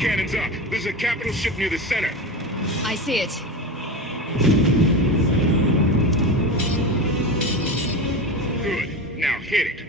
cannon's up. There's a capital ship near the center. I see it. Good. Now hit it.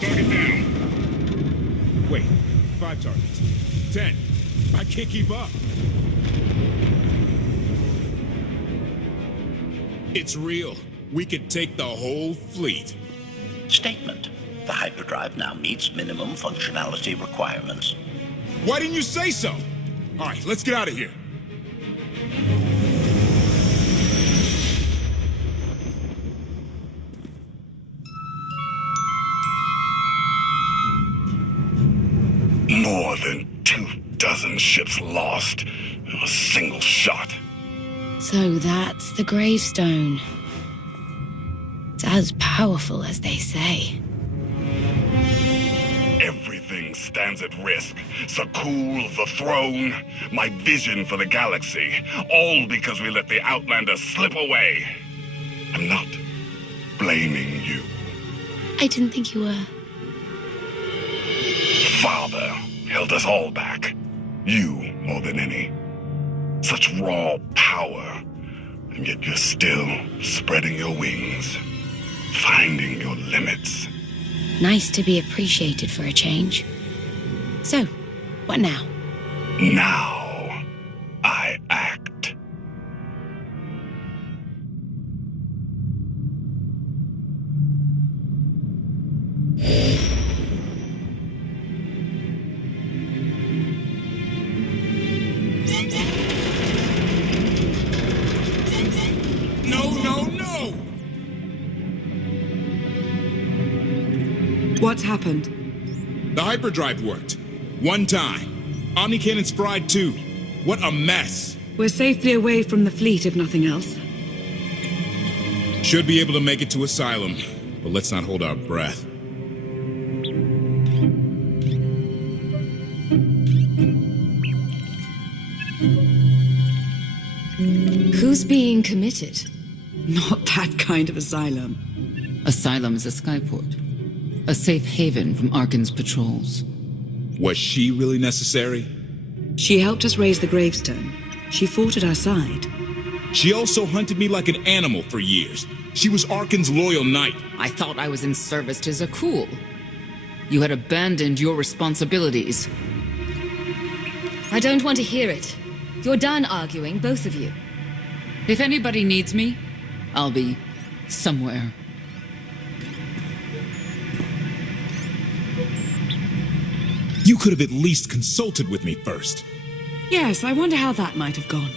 Target down. Wait, 5 targets. 10. I can't keep up. It's real. We could take the whole fleet. Statement. The hyperdrive now meets minimum functionality requirements. Why didn't you say so? All right, let's get out of here. More than 24 ships lost in a single shot. So that's the gravestone. It's as powerful as they say. Everything stands at risk. Sakul, the throne, my vision for the galaxy. All because we let the Outlanders slip away. I'm not blaming you. I didn't think you were. Father held us all back. You more than any. Such raw power. And yet you're still spreading your wings. Finding your limits. Nice to be appreciated for a change. So, what now? Now, I act. No! What's happened? The hyperdrive worked. One time. Omnicannon's fried too. What a mess. We're safely away from the fleet, if nothing else. Should be able to make it to Asylum, but let's not hold our breath. Who's being committed? Not that kind of asylum. Asylum is a skyport. A safe haven from Arkan's patrols. Was she really necessary? She helped us raise the gravestone. She fought at our side. She also hunted me like an animal for years. She was Arkan's loyal knight. I thought I was in service to Zakul. You had abandoned your responsibilities. I don't want to hear it. You're done arguing, both of you. If anybody needs me, I'll be somewhere. You could have at least consulted with me first. Yes, I wonder how that might have gone.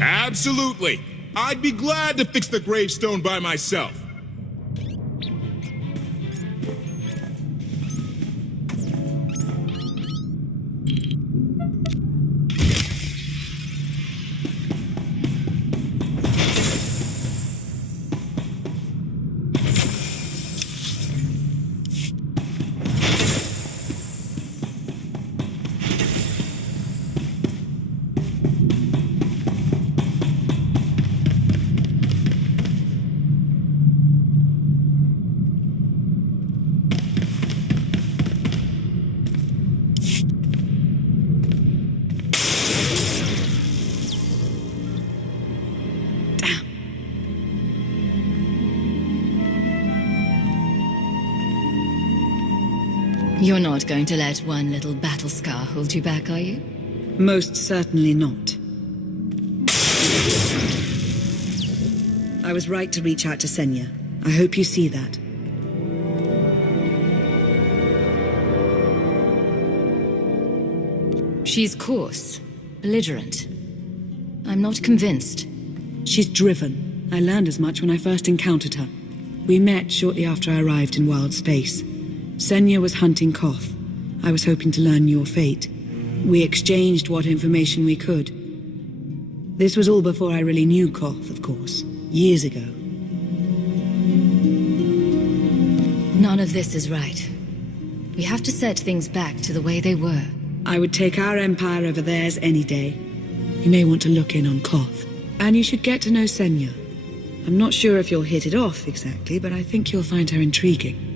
Absolutely. I'd be glad to fix the gravestone by myself. You're not going to let one little battle scar hold you back, are you? Most certainly not. I was right to reach out to Senya. I hope you see that. She's coarse, belligerent. I'm not convinced. She's driven. I learned as much when I first encountered her. We met shortly after I arrived in wild space. Senya was hunting Koth. I was hoping to learn your fate. We exchanged what information we could. This was all before I really knew Koth, of course. Years ago. None of this is right. We have to set things back to the way they were. I would take our empire over theirs any day. You may want to look in on Koth. And you should get to know Senya. I'm not sure if you'll hit it off exactly, but I think you'll find her intriguing.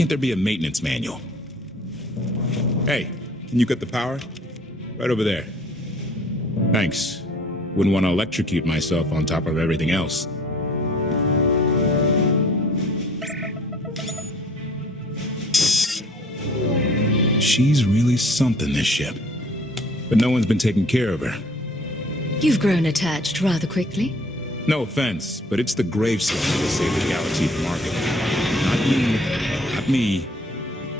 Can't there be a maintenance manual? Hey, can you cut the power? Right over there. Thanks. Wouldn't want to electrocute myself on top of everything else. She's really something, this ship. But no one's been taking care of her. You've grown attached rather quickly. No offense, but it's the gravestone that will save the galaxy from Arkham. Not you, not me,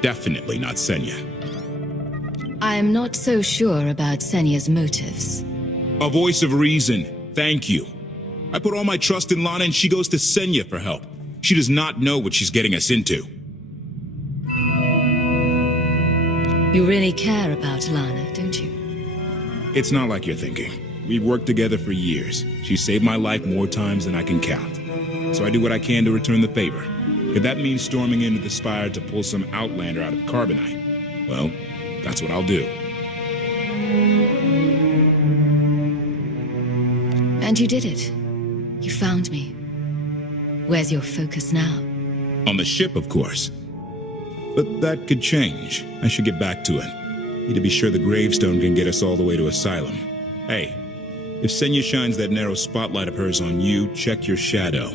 definitely not Senya. I'm not so sure about Senya's motives. A voice of reason, thank you. I put all my trust in Lana and she goes to Senya for help. She does not know what she's getting us into. You really care about Lana, don't you? It's not like you're thinking. We've worked together for years. She saved my life more times than I can count. So I do what I can to return the favor. If that means storming into the Spire to pull some Outlander out of Carbonite, well, that's what I'll do. And you did it. You found me. Where's your focus now? On the ship, of course. But that could change. I should get back to it. Need to be sure the gravestone can get us all the way to Asylum. Hey, if Senya shines that narrow spotlight of hers on you, check your shadow.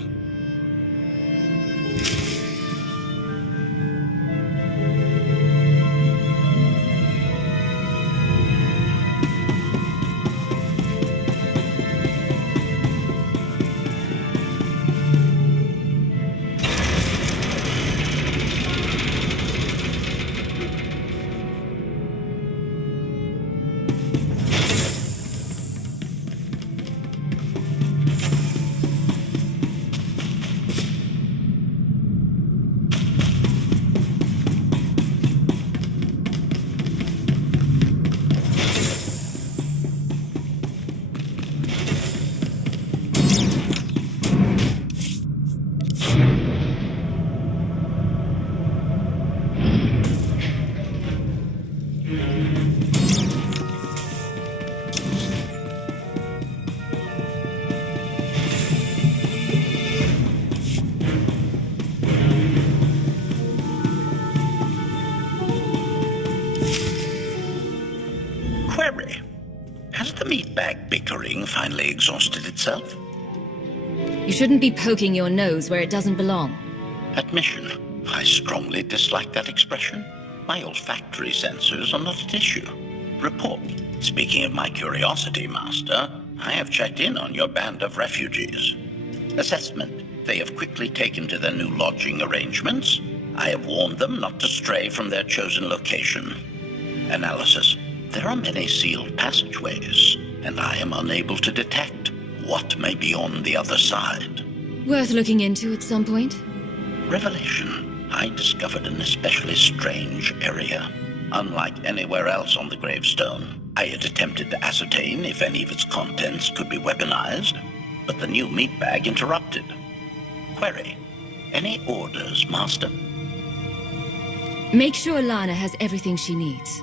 The meatbag bickering finally exhausted itself? You shouldn't be poking your nose where it doesn't belong. Admission. I strongly dislike that expression. My olfactory sensors are not at issue. Report. Speaking of my curiosity, Master, I have checked in on your band of refugees. Assessment. They have quickly taken to their new lodging arrangements. I have warned them not to stray from their chosen location. Analysis. There are many sealed passageways, and I am unable to detect what may be on the other side. Worth looking into at some point? Revelation. I discovered an especially strange area. Unlike anywhere else on the gravestone, I had attempted to ascertain if any of its contents could be weaponized, but the new meatbag interrupted. Query. Any orders, Master? Make sure Lana has everything she needs.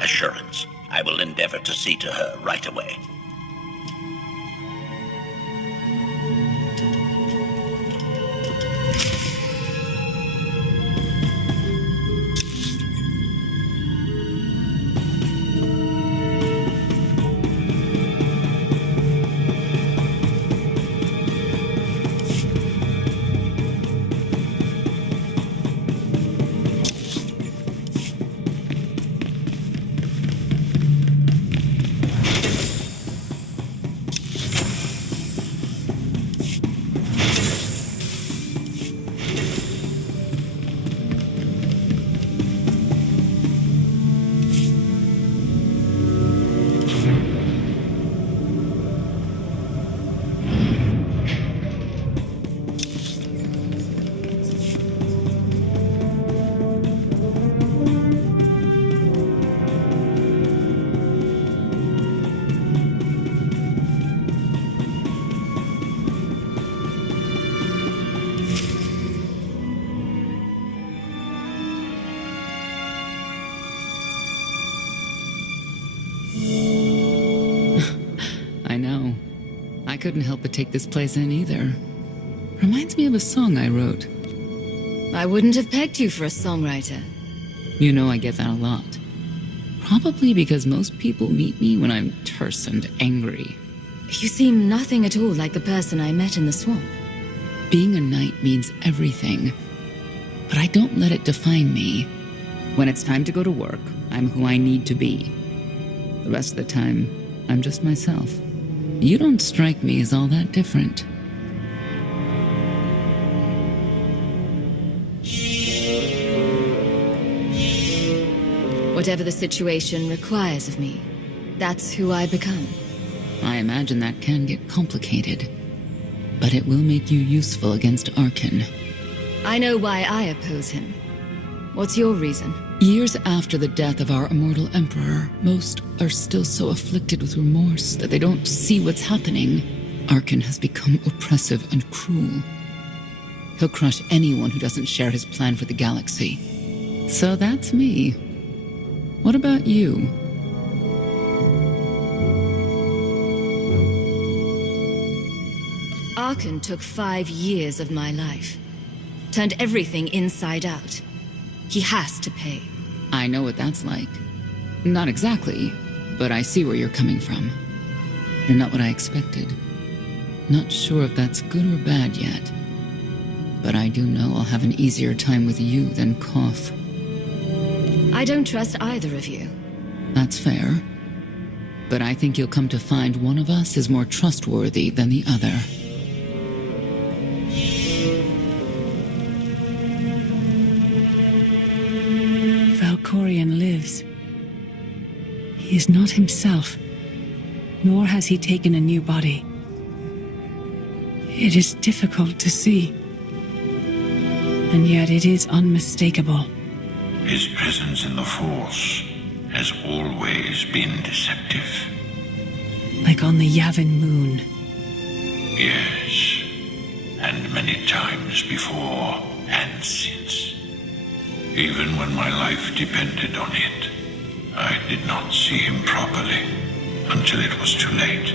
Assurance. I will endeavor to see to her right away. I know. I couldn't help but take this place in either. Reminds me of a song I wrote. I wouldn't have pegged you for a songwriter. You know I get that a lot. Probably because most people meet me when I'm terse and angry. You seem nothing at all like the person I met in the swamp. Being a knight means everything, but I don't let it define me. When it's time to go to work, I'm who I need to be. The rest of the time, I'm just myself. You don't strike me as all that different. Whatever the situation requires of me, that's who I become. I imagine that can get complicated, but it will make you useful against Arkan. I know why I oppose him. What's your reason? Years after the death of our immortal emperor, most are still so afflicted with remorse that they don't see what's happening. Arkan has become oppressive and cruel. He'll crush anyone who doesn't share his plan for the galaxy. So that's me. What about you? Arkan took 5 years of my life. Turned everything inside out. He has to pay. I know what that's like. Not exactly, but I see where you're coming from. You're not what I expected. Not sure if that's good or bad yet. But I do know I'll have an easier time with you than Koth. I don't trust either of you. That's fair. But I think you'll come to find one of us is more trustworthy than the other. Valkorion lives. He is not himself, nor has he taken a new body. It is difficult to see, and yet it is unmistakable. His presence in the Force has always been deceptive. Like on the Yavin moon. Yes, and many times before and since. Even when my life depended on it, I did not see him properly until it was too late.